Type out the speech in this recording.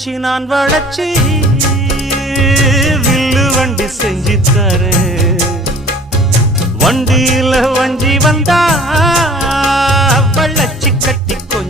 வச்சு நான் வளச்சி வில்லு வண்டி செஞ்சு தரேன். வண்டியில வஞ்சி வந்தா வளச்சி கட்டி கொஞ்சம்